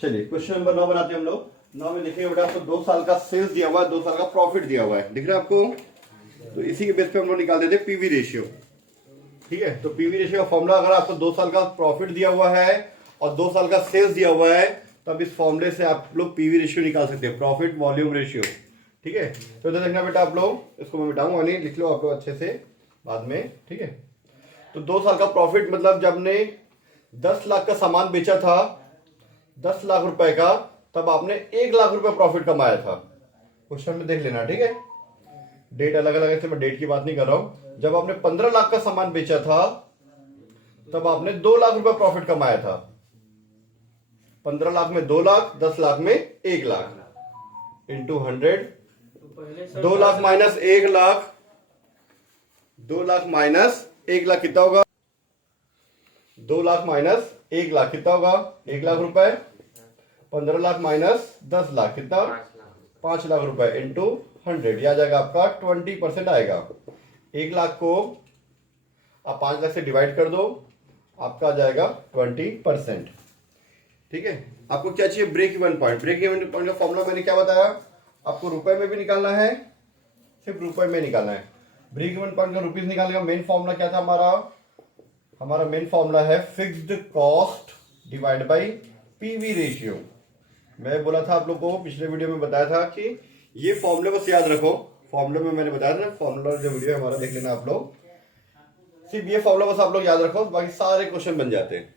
चलिए question number 9 बनाते हैं हम लोग। 9 में देखिए बेटा, आपको 2 साल का सेल्स दिया हुआ है, 2 साल का प्रॉफिट दिया हुआ है, दिख रहा है आपको। तो इसी के बेस पे हम लोग निकाल देते हैं पीवी रेशियो। ठीक है, तो पीवी रेशियो का फॉर्मूला, अगर आपको 2 साल का प्रॉफिट दिया हुआ है और 2 साल का सेल्स दिया हुआ है, तब इस फॉर्मूले से आप लोग पीवी रेशियो निकाल सकते हैं, प्रॉफिट वॉल्यूम रेशियो। ठीक है, तो इधर देखना बेटा, आप लोग इसको मैं मिटाऊंगा नहीं, लिख लो आप लोग अच्छे से बाद में। ठीक है, तो 2 साल का प्रॉफिट मतलब जब ने 10 लाख का सामान बेचा था, 10 लाख रुपए का, तब आपने 1 लाख रुपए प्रॉफिट कमाया था। क्वेश्चन में देख लेना। ठीक है, डेट अलग अलग है, मैं डेट की बात नहीं कर रहा हूं। जब आपने 15 लाख का सामान बेचा था, तब आपने 2 लाख रुपए प्रॉफिट कमाया था। 15 लाख में 2 लाख, 10 लाख में 1 lakh into 100। 2 lakh minus 1 lakh, 2 lakh minus 1 lakh कितना होगा? 2 लाख माइनस 1 लाख कितना होगा? 1 लाख रुपए। 15 लाख माइनस 10 लाख कितना? 5 लाख रुपए इंटू 100, यह आ जाएगा आपका 20% आएगा। 1 लाख को आप 5 लाख से डिवाइड कर दो, आपका आ जाएगा 20%। ठीक है, आपको क्या चाहिए? Break even point. Break even point का फॉर्मूला मैंने क्या बताया आपको? रुपए में भी निकालना है, सिर्फ रुपए में निकालना है। ब्रेक इवन पॉइंट का रुपीज निकालने का मेन फॉर्मूला क्या था हमारा? हमारा मेन फॉर्मूला है fixed cost divide bye PV ratio. मैं बोला था आप लोग को, पिछले वीडियो में बताया था कि ये फॉर्मूले बस याद रखो। फॉर्मूले में मैंने बताया था ना, फॉर्मूला जो वीडियो है हमारा देख लेना आप लोग। सिर्फ ये फॉर्मूला बस आप लोग याद रखो, बाकी सारे क्वेश्चन बन जाते हैं।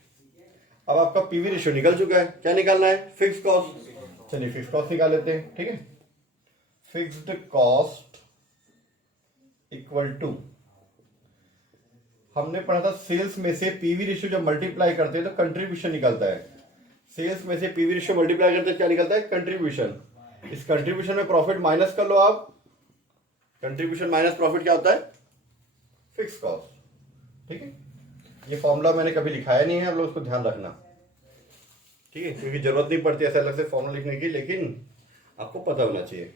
अब आपका पीवी रेशियो निकल चुका है, क्या निकालना है? Fix cost. चलिए फिक्स कॉस्ट निकाल लेते हैं। ठीक है, फिक्स्ड कॉस्ट इक्वल टू, हमने पढ़ा था सेल्स में से पीवी रेशियो जब मल्टीप्लाई करते हैं तो कंट्रीब्यूशन निकलता है। सेल्स में से पीवी रेशियो मल्टीप्लाई करते हैं, क्या निकलता है? कंट्रीब्यूशन। इस कंट्रीब्यूशन में प्रॉफिट माइनस कर लो आप। कंट्रीब्यूशन माइनस प्रॉफिट क्या होता है? Fix cost. ठीक है, ये फॉर्मूला मैंने कभी लिखाया नहीं है, आप लोग उसको ध्यान रखना। ठीक है, क्योंकि जरूरत नहीं पड़ती ऐसे अलग से फॉर्मूला लिखने की, लेकिन आपको पता होना चाहिए।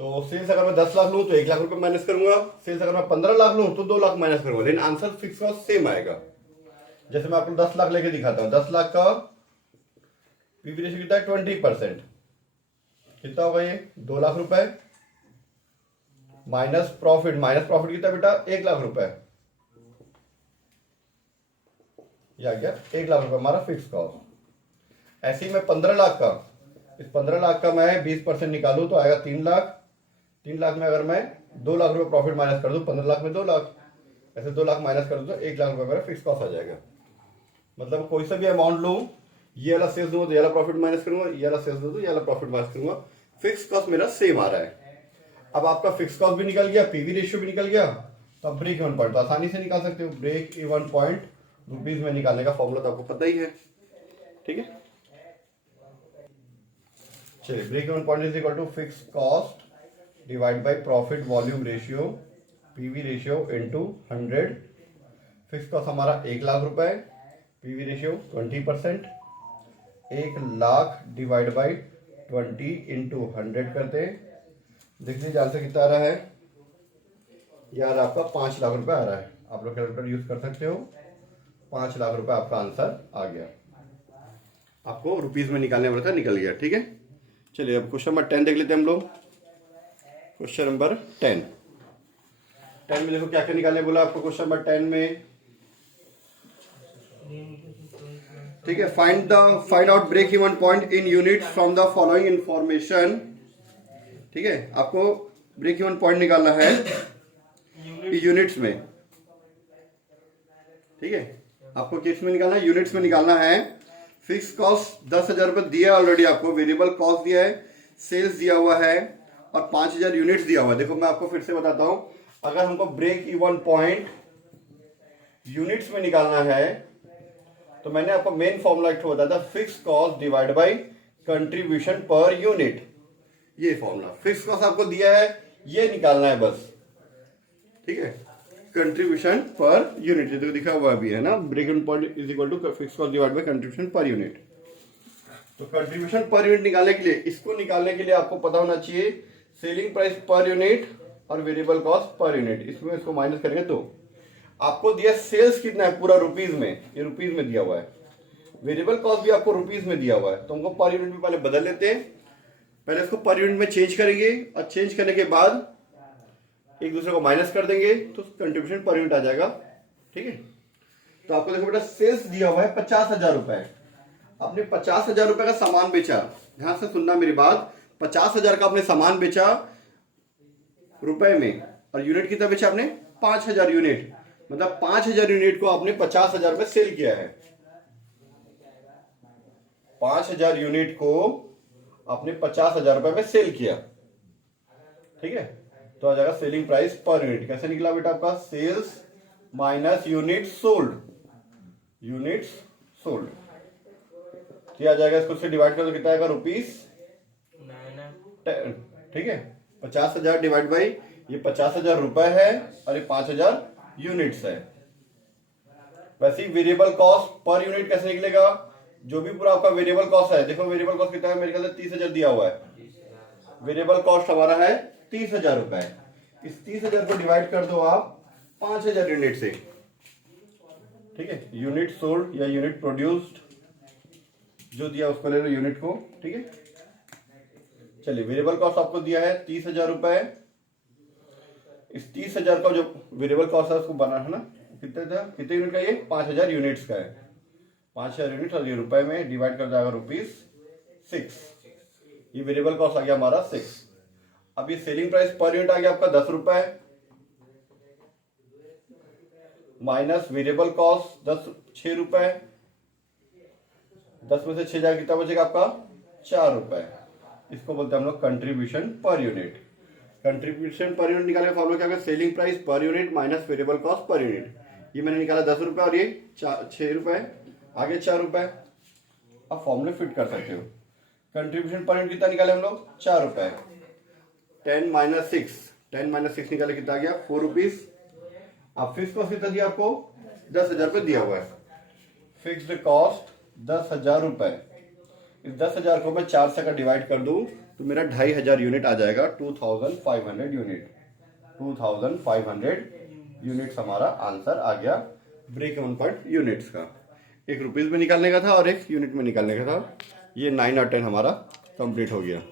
तो सेल्स अगर मैं 10 लाख लूं तो 1 लाख रुपए माइनस करूंगा। सेल्स अगर मैं 15 लाख लूं तो 2 लाख माइनस करूंगा, लेकिन आंसर फिक्स कॉस्ट सेम आएगा। जैसे मैं आपको 10 लाख लेके दिखाता हूं, 10 लाख का पीवी रेशियो कितना है? 20%। कितना होगा ये? 2 लाख रुपए माइनस प्रॉफिट। माइनस प्रॉफिट कितना बेटा? 1 लाख रुपए। या क्या? 1 लाख रुपए हमारा फिक्स कॉस्ट। ऐसे ही मैं 15 लाख का, इस 15 लाख का मैं 20% निकालूं तो आएगा 3 लाख। 3 लाख में अगर मैं 2 लाख रुपए प्रॉफिट माइनस कर दूं, 15 लाख में 2 लाख, ऐसे 2 लाख माइनस कर दूं तो 1 लाख रुपए मेरा फिक्स कॉस्ट आ जाएगा। मतलब कोई सा भी अमाउंट लूं, ये वाला सेल्स दूंगा तो ये वाला प्रॉफिट माइनस करूंगा, ये वाला सेल्स दूं तो ये वाला प्रॉफिट माइनस करूंगा, फिक्स कॉस्ट मेरा सेम आ रहा है। अब आपका फिक्स कॉस्ट भी निकल गया, पीवी रेशियो भी निकल गया, तो आप ब्रेक इवन पॉइंट तो आसानी से निकाल सकते हो। ब्रेक इवन पॉइंट रुपीज में निकालने का फॉर्मूला तो आपको पता ही है। ठीक है, चलिए break even point is equal to fix cost divide by profit volume ratio, PV ratio into 100। Fix cost हमारा 1 लाख रुपए, पीवी रेशियो 20%। 1 लाख डिवाइड बाय 20 इंटू 100 करते हैं। देखिए आंसर कितना आ रहा है यार? आपका 5 लाख रुपए आ रहा है। आप लोग कैलकुलेटर यूज कर सकते हो। 5 लाख रुपए आपका आंसर आ गया। आपको रुपीज में निकालने वाला था, निकल गया। ठीक है, चलिए अब क्वेश्चन नंबर 10 देख लेते हैं हम लोग। क्वेश्चन नंबर 10 में देखो क्या क्या निकालने बोला आपको क्वेश्चन नंबर 10 में। ठीक है, find out break even point in unit from the following information. ठीक है, आपको ब्रेक इवन पॉइंट निकालना है यूनिट्स में। ठीक है, आपको किस में निकालना है? यूनिट्स में निकालना है। फिक्स कॉस्ट 10,000 रुपए दिया ऑलरेडी आपको, वेरिएबल कॉस्ट दिया है, सेल्स दिया हुआ है और 5,000 यूनिट्स दिया हुआ है। देखो मैं आपको फिर से बताता हूं, अगर हमको ब्रेक इवन पॉइंट यूनिट्स में निकालना है तो मैंने आपको मेन फॉर्मूला एक बताया था, fix cost divide by contribution per unit. ये फॉर्मूला फिक्स कॉस्ट आपको दिया है, ये निकालना है बस। ठीक है, कंट्रीब्यूशन पर यूनिट जो दिखा हुआ भी है ना, break even point is equal to fix cost divide by contribution per unit. तो कंट्रीब्यूशन पर यूनिट निकालने के लिए, इसको निकालने के लिए आपको पता होना चाहिए सेलिंग प्राइस पर यूनिट और वेरिएबल कॉस्ट पर यूनिट। इसमें इसको माइनस करेंगे तो आपको दिया सेल्स कितना है पूरा रुपीज में, ये रुपीज में दिया हुआ है। वेरिएबल कॉस्ट भी आपको रुपीस में दिया हुआ है, तो हमको पर यूनिट में पहले बदल लेते हैं। पहले इसको पर यूनिट में चेंज करेंगे और चेंज करने के बाद एक दूसरे को माइनस कर देंगे तो कंट्रीब्यूशन पर यूनिट आ जाएगा। ठीक है, तो आपको देखो बेटा सेल्स दिया हुआ है 50,000 रुपए। आपने 50,000 रुपए का सामान बेचा, ध्यान से सुनना मेरी बात, 50,000 का आपने सामान बेचा रुपए में, और यूनिट कितना बेचा आपने 5,000 यूनिट, मतलब 5,000 यूनिट को आपने 50,000 में सेल किया है। 5,000 यूनिट को आपने 50,000 रुपए में सेल किया। ठीक है, तो आ जाएगा सेलिंग प्राइस पर यूनिट। कैसे निकला बेटा आपका, sales minus unit sold, units sold, आ जाएगा। इसको से डिवाइड कर दो, कितना आएगा ₹10। ठीक है, 50,000 डिवाइड बाई ये 50,000 रुपए है और ये 5,000 यूनिट्स है। वैसे ही वेरिएबल कॉस्ट पर यूनिट कैसे निकलेगा, जो भी पूरा आपका वेरिएबल कॉस्ट है, देखो वेरिएबल कॉस्ट कितना है, मेरे ख्याल से 30,000 दिया हुआ है। वेरिएबल कॉस्ट हमारा है 30,000 रुपए। इस 30,000 को डिवाइड कर दो आप 5,000 यूनिट से। ठीक है, यूनिट सोल्ड या यूनिट प्रोड्यूस्ड जो दिया उसको ले लो यूनिट को। ठीक है, चलिए वेरिएबल कॉस्ट आपको दिया है 30,000 रुपए। इस 30,000 का जो वेरिएबल कॉस्ट है उसको बना है ना, कितने था, कितने यूनिट का, ये 5,000 यूनिट्स का है। 5,000 यूनिट और ये रुपए में डिवाइड कर जाएगा ₹6। ये वेरिएबल कॉस्ट आ गया हमारा 6। अब ये सेलिंग प्राइस पर यूनिट आ गया आपका 10 रुपए, माइनस वेरिएबल कॉस्ट 6 रुपए, 10 में से 6 जाएगा, कितना बचेगा आपका 4 रुपए। इसको बोलते हैं हम लोग contribution per unit. Contribution per unit निकालने का फॉर्मूला क्या है, selling price per unit minus variable cost per unit. ये मैंने निकाला 10 रुपए और ये 6 रुपए, आगे 4 रुपए। आप फॉर्मूले फिट कर सकते हो। कंट्रीब्यूशन पर यूनिट कितना निकाले हम लोग, 4 रुपए। 10 माइनस 6 निकाले, कितना आ गया 4 रुपीज। अब फिक्स कॉस्ट कितना दिया आपको, 10,000 रुपए दिया हुआ है। फिक्स्ड कॉस्ट 10,000 रुपए। इस 10,000 को मैं 4 से अगर डिवाइड कर दूं तो मेरा 2,500 यूनिट आ जाएगा, 2,500 यूनिट। 2,500 यूनिट्स हमारा आंसर आ गया ब्रेक इवन पॉइंट यूनिट्स का। एक रुपीज में निकालने का था और एक यूनिट में निकालने का था। ये 9 और 10 हमारा कंप्लीट हो गया।